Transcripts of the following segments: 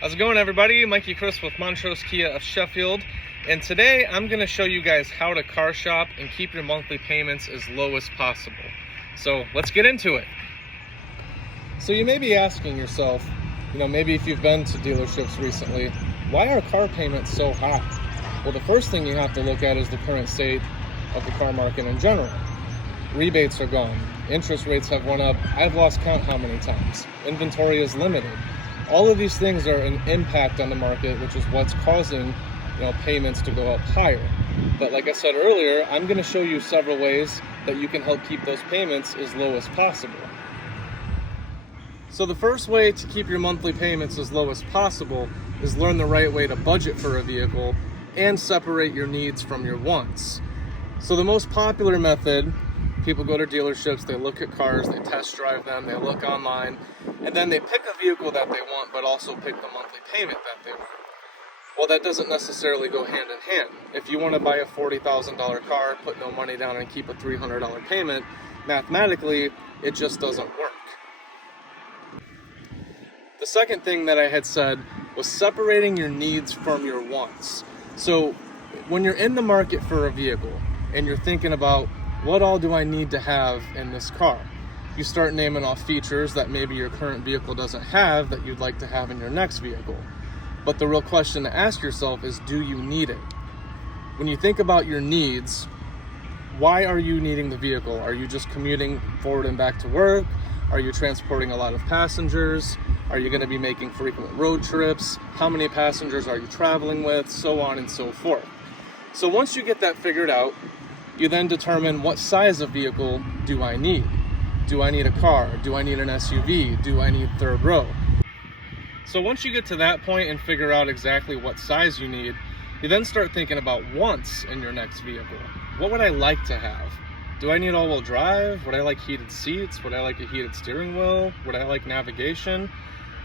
How's it going, everybody? Mikey Chris with Montrose Kia of Sheffield, and today I'm going to show you guys how to car shop and keep your monthly payments as low as possible. So let's get into it. So you may be asking yourself, maybe if you've been to dealerships recently, why are car payments so high? Well, the first thing you have to look at is the current state of the car market in general. Rebates are gone. Interest rates have went up. I've lost count how many times. Inventory is limited. All of these things are an impact on the market, which is what's causing payments to go up higher. But like I said earlier, I'm going to show you several ways that you can help keep those payments as low as possible. So the first way to keep your monthly payments as low as possible is learn the right way to budget for a vehicle and separate your needs from your wants. So the most popular method, people go to dealerships, they look at cars, they test drive them, they look online, and then they pick a vehicle that they want, but also pick the monthly payment that they want. Well, that doesn't necessarily go hand in hand. If you want to buy a $40,000 car, put no money down, and keep a $300 payment, mathematically, it just doesn't work. The second thing that I had said was separating your needs from your wants. So when you're in the market for a vehicle and you're thinking about what all do I need to have in this car, you start naming off features that maybe your current vehicle doesn't have that you'd like to have in your next vehicle. But the real question to ask yourself is, do you need it? When you think about your needs, why are you needing the vehicle? Are you just commuting forward and back to work? Are you transporting a lot of passengers? Are you going to be making frequent road trips? How many passengers are you traveling with? So on and so forth. So once you get that figured out, you then determine what size of vehicle do I need? Do I need a car? Do I need an SUV? Do I need third row? So once you get to that point and figure out exactly what size you need, you then start thinking about wants in your next vehicle. What would I like to have? Do I need all-wheel drive? Would I like heated seats? Would I like a heated steering wheel? Would I like navigation?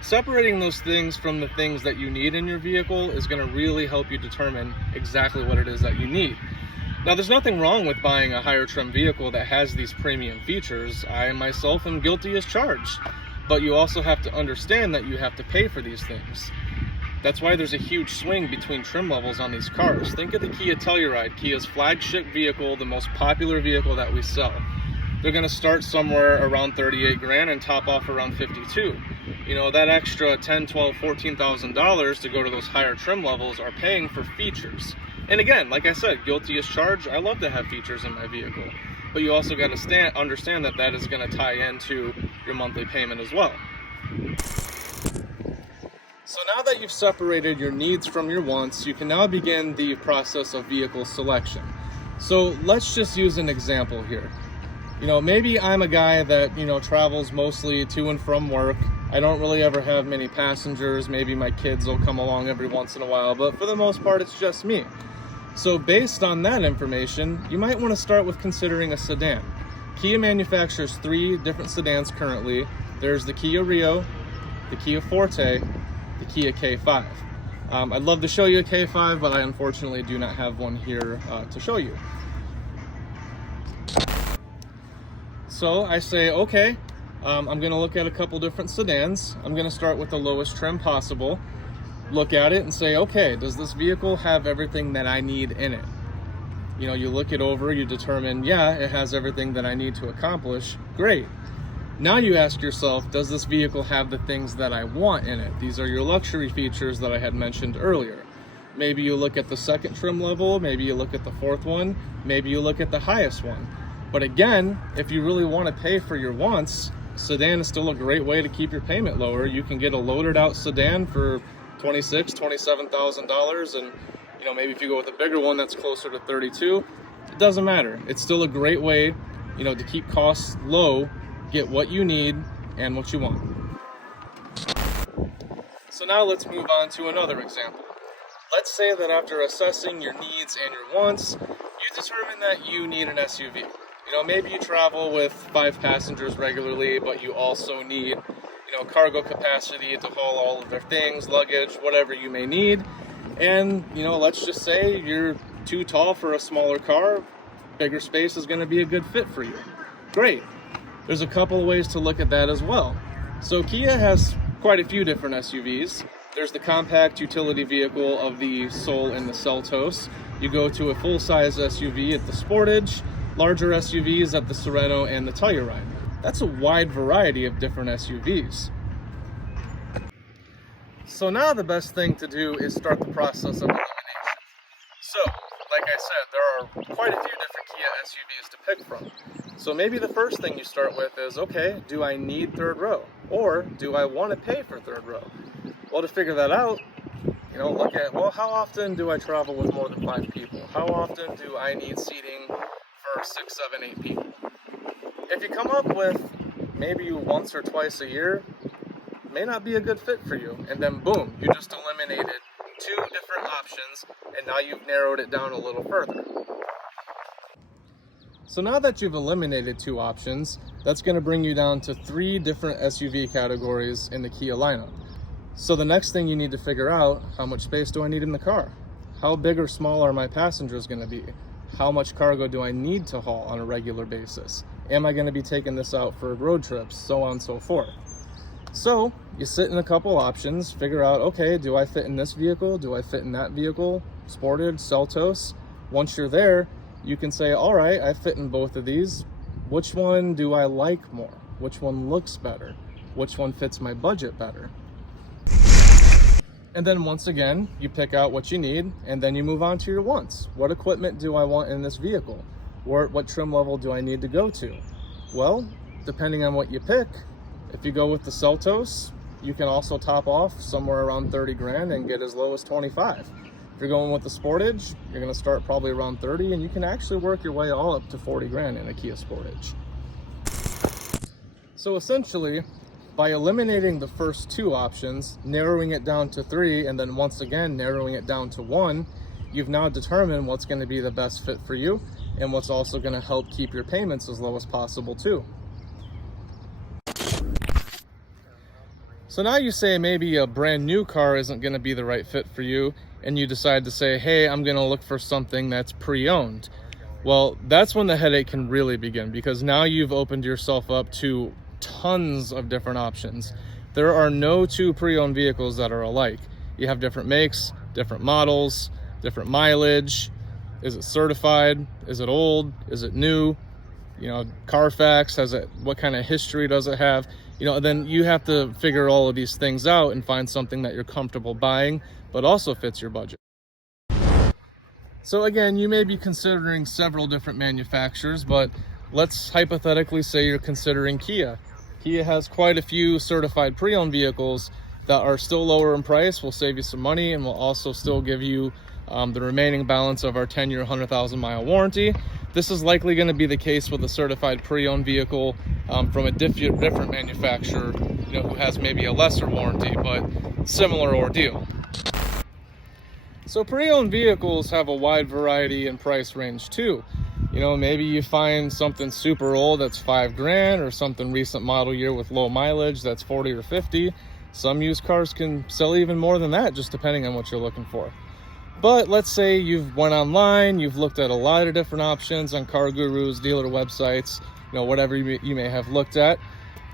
Separating those things from the things that you need in your vehicle is going to really help you determine exactly what it is that you need. Now, there's nothing wrong with buying a higher trim vehicle that has these premium features. I myself am guilty as charged. But you also have to understand that you have to pay for these things. That's why there's a huge swing between trim levels on these cars. Think of the Kia Telluride, Kia's flagship vehicle, the most popular vehicle that we sell. They're going to start somewhere around 38 grand and top off around 52. That extra $10, $12, $14,000 to go to those higher trim levels are paying for features. And again, like I said, guilty as charged. I love to have features in my vehicle. But you also got to understand that that is going to tie into your monthly payment as well. So now that you've separated your needs from your wants, you can now begin the process of vehicle selection. So let's just use an example here. Maybe I'm a guy that, travels mostly to and from work. I don't really ever have many passengers. Maybe my kids will come along every once in a while, but for the most part, it's just me. So based on that information, you might want to start with considering a sedan. Kia manufactures 3 different sedans currently. There's the Kia Rio, the Kia Forte, the Kia K5. I'd love to show you a K5, but I unfortunately do not have one here to show you. So I say, okay, I'm going to look at a couple different sedans. I'm going to start with the lowest trim possible. Look at it and say, okay, does this vehicle have everything that I need in it? You look it over, you determine, yeah, it has everything that I need to accomplish. Great. Now you ask yourself, does this vehicle have the things that I want in it? These are your luxury features that I had mentioned earlier. Maybe you look at the second trim level, maybe you look at the fourth one, maybe you look at the highest one. But again, if you really want to pay for your wants, sedan is still a great way to keep your payment lower. You can get a loaded out sedan for $26,000, $27,000, and maybe if you go with a bigger one that's closer to 32, it doesn't matter. It's still a great way, to keep costs low, get what you need and what you want. So now let's move on to another example. Let's say that after assessing your needs and your wants, you determine that you need an SUV. Maybe you travel with 5 passengers regularly, but you also need cargo capacity to haul all of their things, luggage, whatever you may need. And, let's just say you're too tall for a smaller car, bigger space is going to be a good fit for you. Great. There's a couple of ways to look at that as well. So Kia has quite a few different SUVs. There's the compact utility vehicle of the Soul and the Seltos. You go to a full-size SUV at the Sportage, larger SUVs at the Sorento and the Telluride. That's a wide variety of different SUVs. So now the best thing to do is start the process of elimination. So, like I said, there are quite a few different Kia SUVs to pick from. So maybe the first thing you start with is, okay, do I need third row? Or do I want to pay for third row? Well, to figure that out, look at, well, how often do I travel with more than 5 people? How often do I need seating for 6, 7, 8 people? If you come up with maybe once or twice a year, may not be a good fit for you. And then boom, you just eliminated 2 different options, and now you've narrowed it down a little further. So now that you've eliminated 2 options, that's going to bring you down to 3 different SUV categories in the Kia lineup. So the next thing you need to figure out, how much space do I need in the car? How big or small are my passengers going to be? How much cargo do I need to haul on a regular basis? Am I going to be taking this out for road trips? So on and so forth. So you sit in a couple options, figure out, okay, do I fit in this vehicle? Do I fit in that vehicle? Sportage, Seltos. Once you're there, you can say, all right, I fit in both of these. Which one do I like more? Which one looks better? Which one fits my budget better? And then once again, you pick out what you need, and then you move on to your wants. What equipment do I want in this vehicle? Or what trim level do I need to go to? Well, depending on what you pick, if you go with the Seltos, you can also top off somewhere around 30 grand and get as low as 25. If you're going with the Sportage, you're gonna start probably around 30, and you can actually work your way all up to 40 grand in a Kia Sportage. So essentially, by eliminating the first 2 options, narrowing it down to 3, and then once again narrowing it down to 1, you've now determined what's going to be the best fit for you and what's also going to help keep your payments as low as possible too. So now you say maybe a brand new car isn't going to be the right fit for you, and you decide to say, hey, I'm going to look for something that's pre-owned. Well, that's when the headache can really begin, because now you've opened yourself up to tons of different options. There are no 2 pre-owned vehicles that are alike. You have different makes, different models, different mileage. Is it certified? Is it old? Is it new? Carfax, what kind of history does it have? Then you have to figure all of these things out and find something that you're comfortable buying, but also fits your budget. So again, you may be considering several different manufacturers, but let's hypothetically say you're considering Kia. Kia has quite a few certified pre-owned vehicles that are still lower in price, will save you some money, and will also still give you the remaining balance of our 10-year, 100,000 mile warranty. This is likely going to be the case with a certified pre-owned vehicle from a different manufacturer, who has maybe a lesser warranty, but similar ordeal. So pre-owned vehicles have a wide variety in price range too. Maybe you find something super old that's 5 grand, or something recent model year with low mileage that's 40 or 50. Some used cars can sell even more than that, just depending on what you're looking for. But let's say you've went online, you've looked at a lot of different options on car gurus, dealer websites, whatever you may have looked at,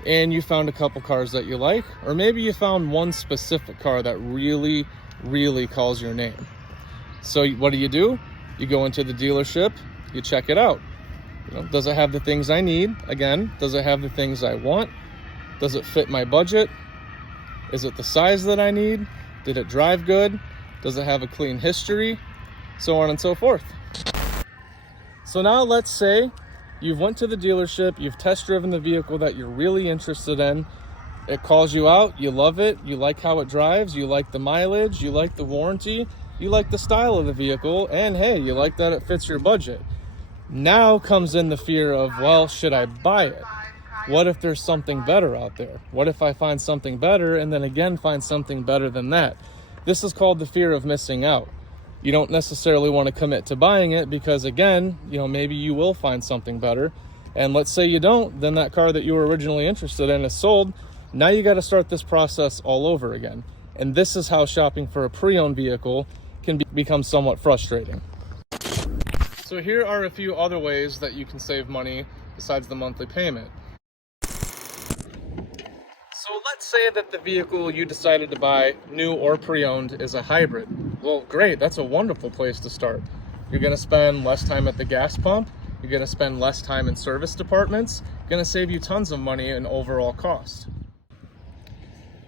and you found a couple cars that you like, or maybe you found one specific car that really, really calls your name. So what do? You go into the dealership, you check it out. Does it have the things I need? Again, does it have the things I want? Does it fit my budget? Is it the size that I need? Did it drive good? Does it have a clean history? So on and so forth. So now let's say you've went to the dealership, you've test driven the vehicle that you're really interested in. It calls you out, you love it, you like how it drives, you like the mileage, you like the warranty, you like the style of the vehicle, and hey, you like that it fits your budget. Now comes in the fear of, well, should I buy it? What if there's something better out there? What if I find something better and then again find something better than that? This is called the fear of missing out. You don't necessarily want to commit to buying it because, again, maybe you will find something better. And let's say you don't, then that car that you were originally interested in is sold. Now you got to start this process all over again. And this is how shopping for a pre-owned vehicle can become somewhat frustrating. So here are a few other ways that you can save money besides the monthly payment. So let's say that the vehicle you decided to buy, new or pre-owned, is a hybrid. Well, great, that's a wonderful place to start. You're gonna spend less time at the gas pump, you're gonna spend less time in service departments, gonna save you tons of money in overall cost.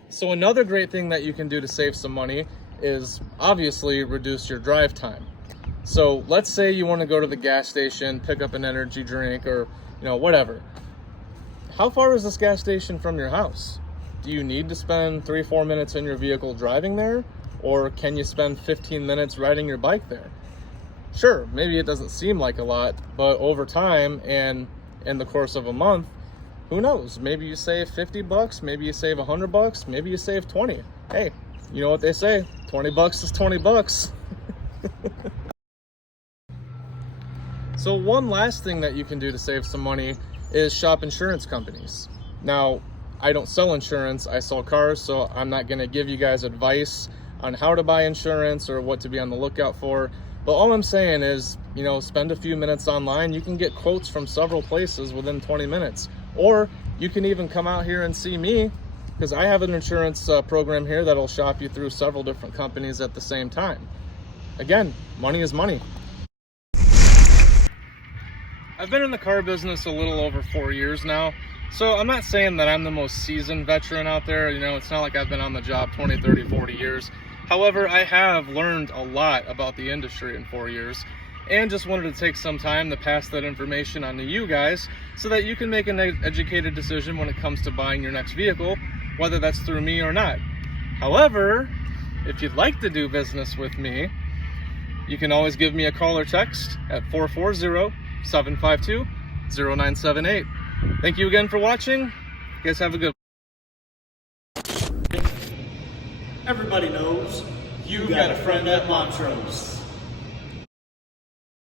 So another great thing that you can do to save some money is obviously reduce your drive time. So let's say you wanna go to the gas station, pick up an energy drink or whatever. How far is this gas station from your house? Do you need to spend 3-4 minutes in your vehicle driving there? Or can you spend 15 minutes riding your bike there? Sure, maybe it doesn't seem like a lot, but over time and in the course of a month, who knows? Maybe you save 50 bucks, maybe you save 100 bucks, maybe you save 20. Hey, you know what they say, 20 bucks is 20 bucks. So one last thing that you can do to save some money is shop insurance companies. Now, I don't sell insurance, I sell cars, so I'm not gonna give you guys advice on how to buy insurance or what to be on the lookout for. But all I'm saying is, spend a few minutes online. You can get quotes from several places within 20 minutes. Or you can even come out here and see me, because I have an insurance program here that'll shop you through several different companies at the same time. Again, money is money. I've been in the car business a little over 4 years now, so I'm not saying that I'm the most seasoned veteran out there. It's not like I've been on the job 20, 30, 40 years. However, I have learned a lot about the industry in 4 years and just wanted to take some time to pass that information on to you guys so that you can make an educated decision when it comes to buying your next vehicle, whether that's through me or not. However, if you'd like to do business with me, you can always give me a call or text at 440-752-0978. Thank you again for watching. You guys have a good one. Everybody knows you got a friend at Montrose.